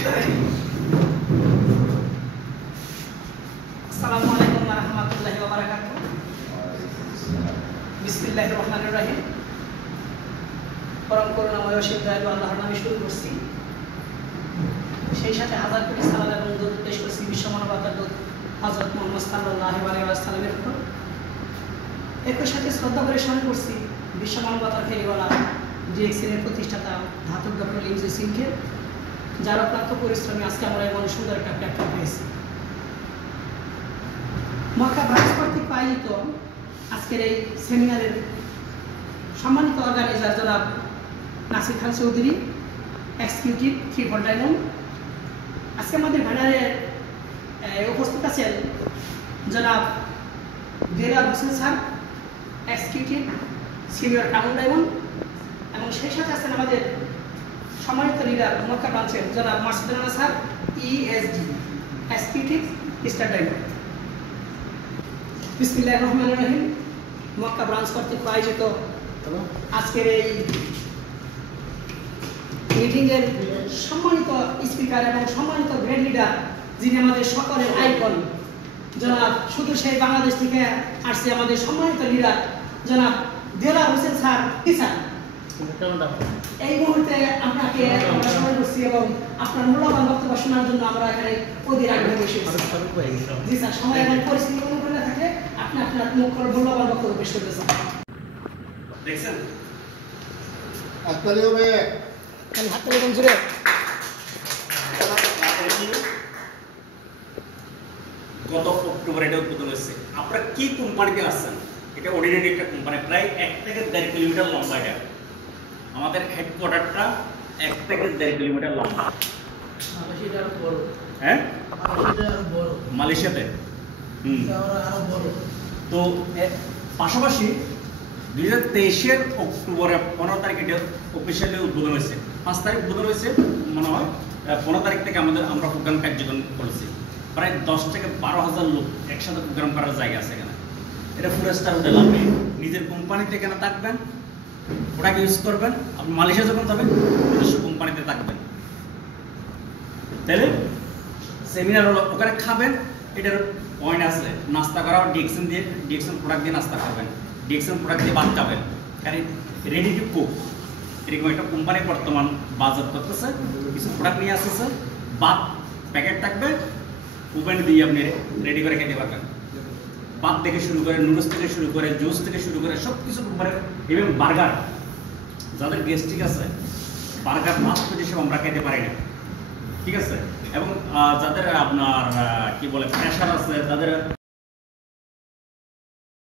Assalamualaikum warahmatullahi wabarakatuh. বিসমিল্লাহিররহমানিররহিম। পরম করুণাময় ও দয়ালু আল্লাহর নামে শুরু করছি। সেই সাথে হাজার কোটি সালাত এবং দরুদ পেশ করছি বিশ্ব মানবতার দূত হযরত মুহাম্মদ সাল্লাল্লাহু আলাইহি ওয়াসাল্লামের উপর। একই সাথে শ্রদ্ধা করে স্মরণ করছি বিশ্ব মানবতার ফেরিওয়ালা ডিএক্সএর প্রতিষ্ঠাতা ধাতব ডক্টর এমজি সিংকে, যার অক্লান্ত পরিশ্রমে আজকে আমরা এমন সুন্দর একটা প্ল্যাটফর্ম পেয়েছি। মক্কা ব্রাঞ্চ কর্তৃক আয়োজিত আজকের এই সেমিনারের সম্মানিত অর্গানাইজার জনাব নাসির খান চৌধুরী, এক্সিকিউটিভ 349। আজকে আমাদের ব্যানারে উপস্থিত আছেন জনাব Delwar Hossain sir, executive senior town diamond, এবং সেই সাথে আছেন আমাদের সম্মানিত লিডার মক্কা ব্রাঞ্চের জনাব Masud Rana sir, ESD executive star diamond. বিসমিল্লাহির রহমানির রহিম। মক্কা ব্রাঞ্চ কর্তৃক আয়োজিত আজকের এই মিটিংয়ের সম্মানিত স্পিকার এবং সম্মানিত গ্রেড লিডার, যিনি আমাদের সকলের আইকন, জনাব শুধু সেই বাংলাদেশ থেকে আসছে আমাদের সম্মানিত লিডার জনাব দেলাওয়ার হোসেন স্যার। স্যার, এই মুহূর্তে আপনাকে আমরা সময় করছি এবং আপনার মূল্যবান বক্তব্য শোনার জন্য আমরা এখানে অধীর আগ্রহে বসে আছি। জি স্যার, সময় এবং পরিস্থিতি অনুকূলে না থাকলে আপনি আপনার মূল্যবান বক্তব্য পেশ করতেছেন। দেখছেন হাততালি হবে, হাততালি কোন জুড়ে। গত অক্টোবরে এটা উদ্বোধন হয়েছে। আপনারা কি কোম্পানিতে আসছেন? এটা অর্ডিনারি একটা কোম্পানি, প্রায় 1 থেকে 1.5 কিলোমিটার লম্বা। এটা আমাদের হেডকোয়ার্টারটা 1 থেকে 1.5 কিলোমিটার লম্বা। হ্যাঁ, মালয়েশিয়াতে। তো পাশাপাশি 2023-এর অক্টোবরে 15 তারিখে অফিসিয়ালি উদ্বোধন হয়েছে। 5 তারিখ উদ্বোধন হয়েছে মনে হয়, 15 তারিখ থেকে আমরা প্রোগ্রাম কার্যক্রম করেছি। প্রায় 10 থেকে 12,000 লোক একসাথে প্রোগ্রাম করার জায়গা আছে এখানে। এটা 4-স্টার হোটেল। আপনি নিজের কোম্পানিতে এখানে থাকবেন, ওটাকে ইউজ করবেন। আপনি মালয়েশিয়া যখন যাবেন নিজস্ব কোম্পানিতে থাকবেন। তাহলে সেমিনার হলো, ওখানে খাবেন, এটার পয়েন্ট আছে। নাস্তা করা ডিএক্সএন প্রোডাক্ট দিয়ে নাস্তা খাবেন, ডিএক্সএন প্রোডাক্ট দিয়ে ভাত খাবেন। কারণ রেডি টু কুক এরকম একটা কোম্পানি বর্তমান বাজার করতেছে, কিছু প্রোডাক্ট নিয়ে আসতেছে। ভাত প্যাকেট থাকবে, ওভেন দিয়ে আপনি রেডি করে খেতে পারবেন। ভাত থেকে শুরু করে, নুডলস থেকে শুরু করে, জুস থেকে শুরু করে সব কিছু কোম্পানি। এবং বার্গার, যাদের গেস্টিক আছে বার্গার মাস্ট হিসেবে আমরা খেতে পারি না, ঠিক আছে। এবং যাদের আপনার কি বলে প্রেশার আছে, তাদের